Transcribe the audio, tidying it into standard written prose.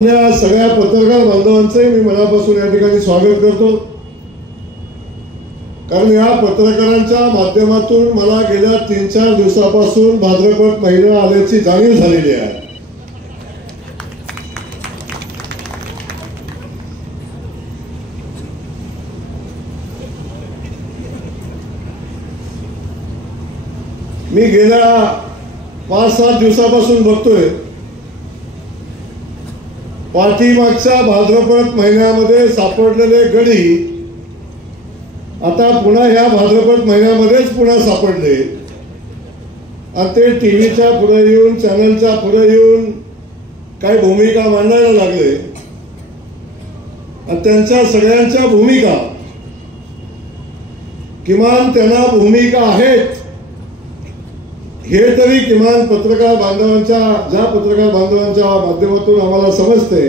सगळ्या पत्रकार बांधवांचे मी मनापासून या ठिकाणी स्वागत करतो। कारण या पत्रकारांच्या माध्यमातून मला गेल्या 3-4 दिवसापासून भाद्रपद महिना आल्याची जाणीव झालेली आहे। मी गेल्या 5-7 दिवसापासून बघतोय पाठीमागच्या भाद्रपद महिन्यामध्ये सापडलेले गडी आता पुन्हा ह्या भाद्रपद महिन्यामध्येच पुन्हा सापडले आणि ते टीव्हीच्या पुढे येऊन चॅनलच्या पुढे येऊन काही भूमिका मांडायला लागले आणि त्यांच्या सगळ्यांच्या भूमिका किमान त्यांना भूमिका आहेत हे तरी किमान पत्रकार बांधवांच्या माध्यमातून आम्हाला समजते।